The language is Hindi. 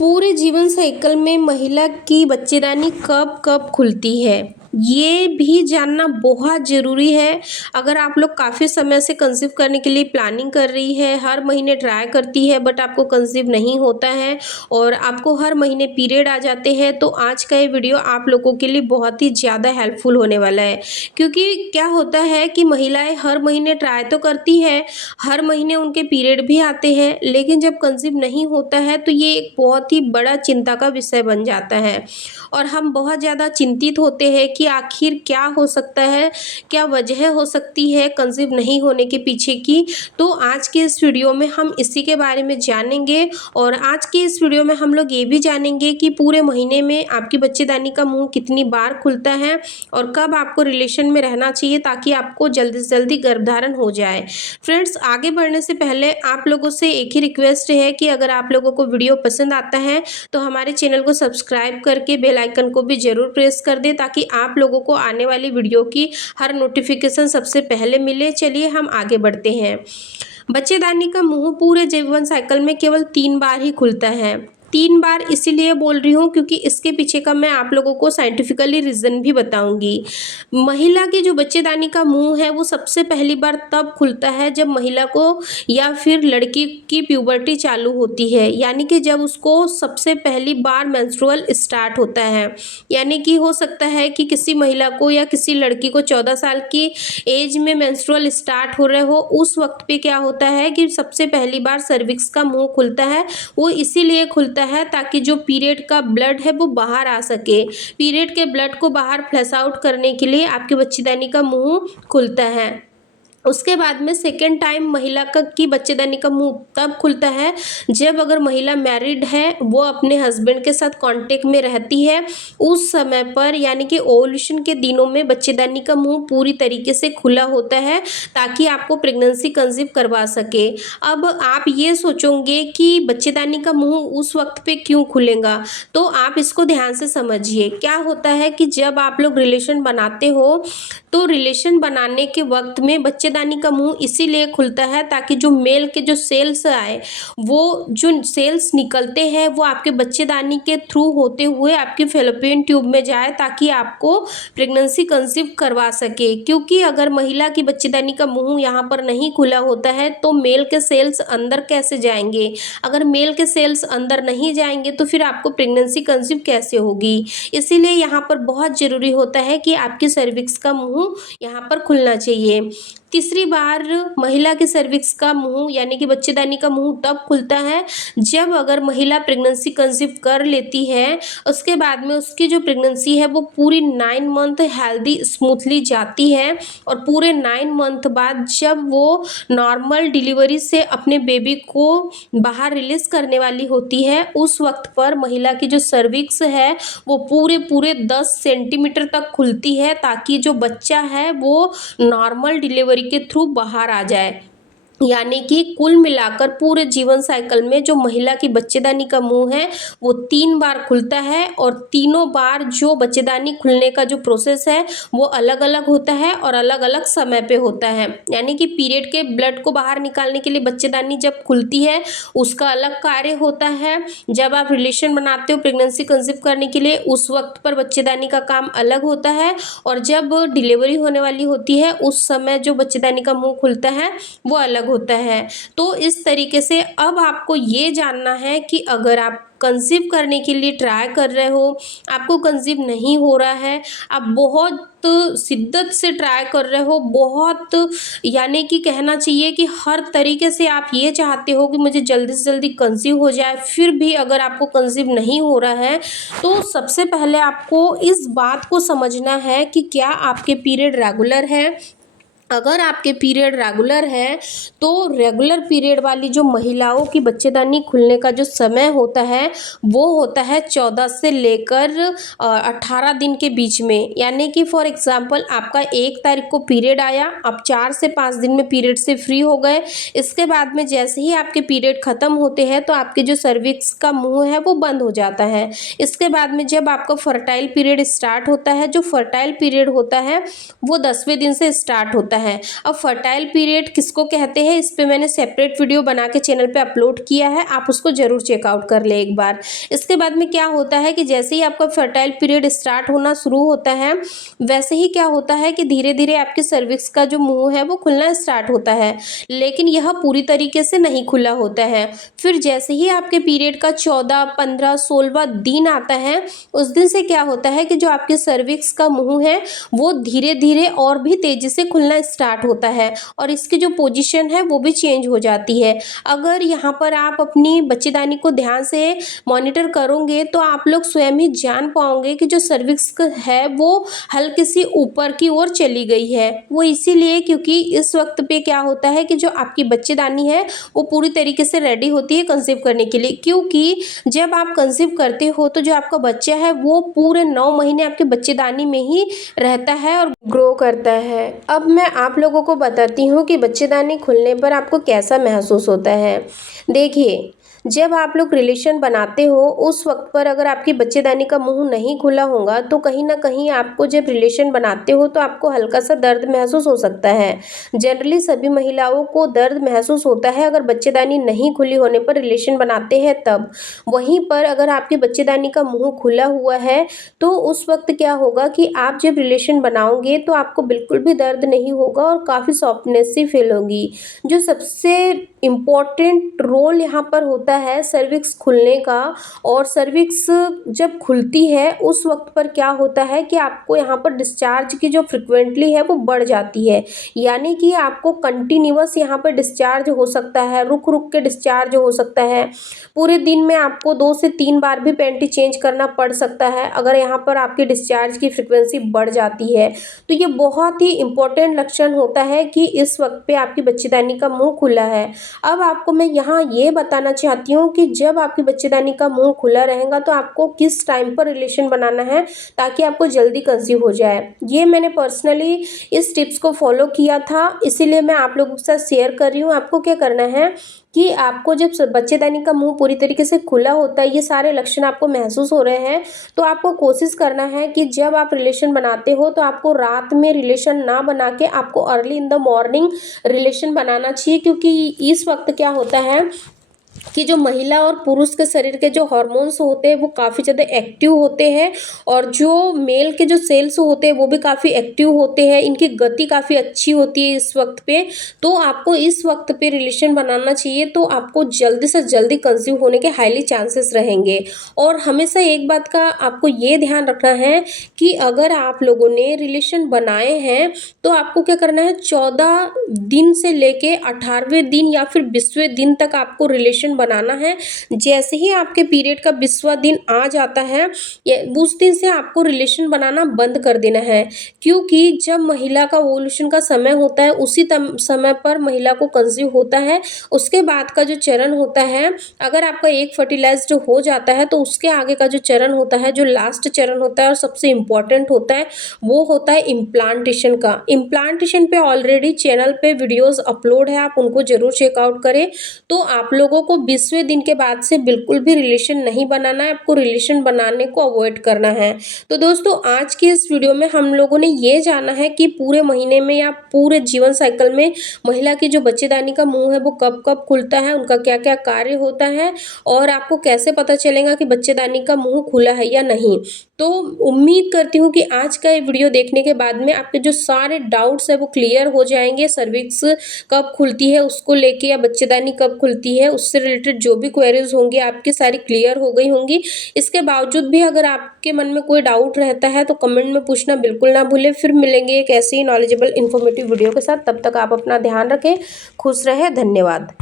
पूरे जीवन साइकिल में महिला की बच्चेदानी कब कब खुलती है, ये भी जानना बहुत ज़रूरी है। अगर आप लोग काफ़ी समय से कंसीव करने के लिए प्लानिंग कर रही है, हर महीने ट्राई करती है बट आपको कंसीव नहीं होता है और आपको हर महीने पीरियड आ जाते हैं, तो आज का ये वीडियो आप लोगों के लिए बहुत ही ज़्यादा हेल्पफुल होने वाला है। क्योंकि क्या होता है कि महिलाएं हर महीने ट्राई तो करती है, हर महीने उनके पीरियड भी आते हैं, लेकिन जब कंसीव नहीं होता है तो ये एक बहुत ही बड़ा चिंता का विषय बन जाता है और हम बहुत ज़्यादा चिंतित होते हैं कि आखिर क्या हो सकता है, क्या वजह हो सकती है कंसीव नहीं होने के पीछे की। तो आज के इस वीडियो में हम इसी के बारे में जानेंगे और आज के इस वीडियो में हम लोग ये भी जानेंगे कि पूरे महीने में आपकी बच्चेदानी का मुंह कितनी बार खुलता है और कब आपको रिलेशन में रहना चाहिए ताकि आपको जल्दी से जल्दी गर्भधारण हो जाए। फ्रेंड्स, आगे बढ़ने से पहले आप लोगों से एक ही रिक्वेस्ट है कि अगर आप लोगों को वीडियो पसंद आता है तो हमारे चैनल को सब्सक्राइब करके बेल आइकन को भी ज़रूर प्रेस कर दें ताकि आप लोगों को आने वाली वीडियो की हर नोटिफिकेशन सबसे पहले मिले। चलिए हम आगे बढ़ते हैं। बच्चेदानी का मुंह पूरे जीवन साइकिल में केवल 3 बार ही खुलता है। 3 बार इसीलिए बोल रही हूँ क्योंकि इसके पीछे का मैं आप लोगों को साइंटिफिकली रीज़न भी बताऊंगी। महिला की जो बच्चेदानी का मुंह है वो सबसे पहली बार तब खुलता है जब महिला को या फिर लड़की की प्यूबर्टी चालू होती है, यानी कि जब उसको सबसे पहली बार मेंस्ट्रुअल स्टार्ट होता है। यानी कि हो सकता है कि किसी महिला को या किसी लड़की को 14 साल की एज में मेंस्ट्रुअल स्टार्ट हो रहे हो, उस वक्त पे क्या होता है कि सबसे पहली बार सर्विक्स का मुंह खुलता है। वो इसीलिए खुलता है ताकि जो पीरियड का ब्लड है वो बाहर आ सके। पीरियड के ब्लड को बाहर फ्लश आउट करने के लिए आपके बच्चेदानी का मुंह खुलता है। उसके बाद में सेकेंड टाइम महिला की बच्चेदानी का मुंह तब खुलता है जब अगर महिला मैरिड है, वो अपने हस्बैंड के साथ कांटेक्ट में रहती है, उस समय पर यानी कि ओवुलेशन के दिनों में बच्चेदानी का मुंह पूरी तरीके से खुला होता है ताकि आपको प्रेगनेंसी कंसीव करवा सके। अब आप ये सोचोगे कि बच्चेदानी का मुंह उस वक्त पे क्यों खुलेगा, तो आप इसको ध्यान से समझिए। क्या होता है कि जब आप लोग रिलेशन बनाते हो तो रिलेशन बनाने के वक्त में बच्चेदानी का मुंह इसीलिए खुलता है ताकि जो मेल के जो सेल्स आए, वो जो सेल्स निकलते हैं वो आपके बच्चेदानी के थ्रू होते हुए आपके फैलोपियन ट्यूब में जाए ताकि आपको प्रेगनेंसी कंसीव करवा सके। क्योंकि अगर महिला की बच्चेदानी का मुंह यहाँ पर नहीं खुला होता है तो मेल के सेल्स अंदर कैसे जाएंगे, अगर मेल के सेल्स अंदर नहीं जाएंगे तो फिर आपको प्रेगनेंसी कंसीव कैसे होगी। इसीलिए यहाँ पर बहुत ज़रूरी होता है कि आपकी सर्विक्स का मुंह यहाँ पर खुलना चाहिए। तीसरी बार महिला के सर्विक्स का मुंह यानी कि बच्चेदानी का मुंह तब खुलता है जब अगर महिला प्रेगनेंसी कंसीव कर लेती है, उसके बाद में उसकी जो प्रेगनेंसी है वो पूरी 9 मंथ हेल्दी स्मूथली जाती है और पूरे 9 मंथ बाद जब वो नॉर्मल डिलीवरी से अपने बेबी को बाहर रिलीज करने वाली होती है, उस वक्त पर महिला की जो सर्विक्स है वो पूरे पूरे 10 सेंटीमीटर तक खुलती है ताकि जो बच्चा है वो नॉर्मल डिलीवरी के थ्रू बाहर आ जाए। यानी कि कुल मिलाकर पूरे जीवन साइकिल में जो महिला की बच्चेदानी का मुंह है वो 3 बार खुलता है और तीनों बार जो बच्चेदानी खुलने का जो प्रोसेस है वो अलग अलग होता है और अलग अलग समय पे होता है। यानी कि पीरियड के ब्लड को बाहर निकालने के लिए बच्चेदानी जब खुलती है उसका अलग कार्य होता है। जब आप रिलेशन बनाते हो प्रेगनेंसी कंसीव करने के लिए उस वक्त पर बच्चेदानी का काम अलग होता है और जब डिलीवरी होने वाली होती है उस समय जो बच्चेदानी का मुंह खुलता है वो अलग होता है। तो इस तरीके से अब आपको ये जानना है कि अगर आप कंसीव करने के लिए ट्राई कर रहे हो, आपको कंसीव नहीं हो रहा है, आप बहुत शिद्दत से ट्राई कर रहे हो, बहुत यानी कि कहना चाहिए कि हर तरीके से आप ये चाहते हो कि मुझे जल्दी से जल्दी कंसीव हो जाए, फिर भी अगर आपको कंसीव नहीं हो रहा है तो सबसे पहले आपको इस बात को समझना है कि क्या आपके पीरियड रेगुलर है। अगर आपके पीरियड रेगुलर है तो रेगुलर पीरियड वाली जो महिलाओं की बच्चेदानी खुलने का जो समय होता है वो होता है 14 से लेकर 18 दिन के बीच में। यानी कि फॉर एग्जांपल आपका 1 तारीख को पीरियड आया, आप 4 से 5 दिन में पीरियड से फ्री हो गए। इसके बाद में जैसे ही आपके पीरियड ख़त्म होते हैं तो आपके जो सर्विक्स का मुंह है वो बंद हो जाता है। इसके बाद में जब आपका फर्टाइल पीरियड स्टार्ट होता है, जो फर्टाइल पीरियड होता है वो 10वें दिन से स्टार्ट होता है। अब फर्टाइल पीरियड किसको कहते हैं, इस पे मैंने सेपरेट वीडियो बना के चैनल पे अपलोड किया है, आप उसको ज़रूर चेकआउट कर ले एक बार। इसके बाद में क्या होता है कि जैसे ही आपका फर्टाइल पीरियड स्टार्ट होना शुरू होता है, वैसे ही क्या होता है कि धीरे धीरे आपके सर्विक्स का जो मुंह है वो खुलना स्टार्ट होता है, लेकिन यह पूरी तरीके से नहीं खुला होता है। फिर जैसे ही आपके पीरियड का 14, 15, 16वां दिन आता है, उस दिन से क्या होता है कि जो आपके सर्विक्स का मुंह है वो धीरे धीरे और भी तेजी से खुलना स्टार्ट होता है और इसकी जो पोजीशन है वो भी चेंज हो जाती है। अगर यहाँ पर आप अपनी बच्चेदानी को ध्यान से मॉनिटर करोगे तो आप लोग स्वयं ही जान पाओगे कि जो सर्विक्स है वो हल्की सी ऊपर की ओर चली गई है। वो इसीलिए क्योंकि इस वक्त पे क्या होता है कि जो आपकी बच्चेदानी है वो पूरी तरीके से रेडी होती है कंसीव करने के लिए, क्योंकि जब आप कंसीव करते हो तो जो आपका बच्चा है वो पूरे 9 महीने आपके बच्चेदानी में ही रहता है और ग्रो करता है। अब मैं आप लोगों को बताती हूँ कि बच्चेदानी खुलने पर आपको कैसा महसूस होता है। देखिए, जब आप लोग रिलेशन बनाते हो उस वक्त पर अगर आपकी बच्चेदानी का मुंह नहीं खुला होगा तो कहीं ना कहीं आपको जब रिलेशन बनाते हो तो आपको हल्का सा दर्द महसूस हो सकता है। जनरली सभी महिलाओं को दर्द महसूस होता है अगर बच्चेदानी नहीं खुली होने पर रिलेशन बनाते हैं तब। वहीं पर अगर आपकी बच्चेदानी का मुंह खुला हुआ है तो उस वक्त क्या होगा कि आप जब रिलेशन बनाओगे तो आपको बिल्कुल भी दर्द नहीं होगा और काफ़ी सॉफ्टनेस सी फील होगी। जो सबसे इम्पॉर्टेंट रोल यहाँ पर होता है सर्विक्स खुलने का, और सर्विक्स जब खुलती है उस वक्त पर क्या होता है कि आपको यहाँ पर डिस्चार्ज की जो फ्रिक्वेंटली है वो बढ़ जाती है, यानी कि आपको कंटिन्यूअस यहाँ पर डिस्चार्ज हो सकता है, रुक रुक के डिस्चार्ज हो सकता है। पूरे दिन में आपको 2 से 3 बार भी पैंटी चेंज करना पड़ सकता है अगर यहाँ पर आपकी डिस्चार्ज की फ्रिक्वेंसी बढ़ जाती है। तो ये बहुत ही इम्पोर्टेंट लक्षण होता है कि इस वक्त पे आपकी बच्चेदानी का मुंह खुला है। अब आपको मैं यहाँ ये बताना चाहती हूँ कि जब आपकी बच्चेदानी का मुंह खुला रहेगा तो आपको किस टाइम पर रिलेशन बनाना है ताकि आपको जल्दी कंसीव हो जाए। ये मैंने पर्सनली इस टिप्स को फॉलो किया था, इसीलिए मैं आप लोगों के साथ शेयर कर रही हूँ। आपको क्या करना है कि आपको जब बच्चेदानी का मुंह पूरी तरीके से खुला होता है, ये सारे लक्षण आपको महसूस हो रहे हैं, तो आपको कोशिश करना है कि जब आप रिलेशन बनाते हो तो आपको रात में रिलेशन ना बना के आपको early in the morning relation बनाना चाहिए, क्योंकि इस वक्त क्या होता है कि जो महिला और पुरुष के शरीर के जो हार्मोन्स होते हैं वो काफ़ी ज़्यादा एक्टिव होते हैं और जो मेल के जो सेल्स होते हैं वो भी काफ़ी एक्टिव होते हैं, इनकी गति काफ़ी अच्छी होती है इस वक्त पे। तो आपको इस वक्त पे रिलेशन बनाना चाहिए तो आपको जल्दी से जल्दी कंसीव होने के हाईली चांसेस रहेंगे। और हमेशा एक बात का आपको ये ध्यान रखना है कि अगर आप लोगों ने रिलेशन बनाए हैं तो आपको क्या करना है, 14 दिन से लेके 18वें दिन या फिर 20वें दिन तक आपको रिलेशन बनाना है। जैसे ही आपके पीरियड का 20वां दिन आ जाता है उस दिन से आपको रिलेशन बनाना बंद कर देना है, क्योंकि जब महिला का ओव्यूलेशन का समय होता है उसी समय पर महिला को कंसीव होता है। उसके बाद का जो चरण होता है, अगर आपका एक फर्टिलाइज्ड हो जाता है तो उसके आगे का जो चरण होता है, जो लास्ट चरण होता है और सबसे इम्पॉर्टेंट होता है, वो होता है इम्प्लांटेशन का। इम्प्लांटेशन पे ऑलरेडी चैनल पे वीडियोस अपलोड है, आप उनको जरूर चेकआउट करें। तो आप लोगों को 20वें दिन के बाद से बिल्कुल भी रिलेशन नहीं बनाना है, आपको रिलेशन बनाने को अवॉइड करना है। तो दोस्तों, आज की इस वीडियो में हम लोगों ने ये जाना है कि पूरे महीने में या पूरे जीवन साइकिल में महिला की जो बच्चेदानी का मुंह है वो कब कब खुलता है, उनका क्या क्या कार्य होता है और आपको कैसे पता चलेगा कि बच्चेदानी का मुंह खुला है या नहीं। तो उम्मीद करती हूँ कि आज का ये वीडियो देखने के बाद में आपके जो सारे डाउट्स है वो क्लियर हो जाएंगे। सर्विक्स कब खुलती है उसको लेके या बच्चेदानी कब खुलती है उससे रिलेटेड जो भी क्वेरीज होंगी आपकी सारी क्लियर हो गई होंगी। इसके बावजूद भी अगर आपके मन में कोई डाउट रहता है तो कमेंट में पूछना बिल्कुल ना भूलें। फिर मिलेंगे एक ऐसे ही नॉलेजेबल इन्फॉर्मेटिव वीडियो के साथ, तब तक आप अपना ध्यान रखें, खुश रहें, धन्यवाद।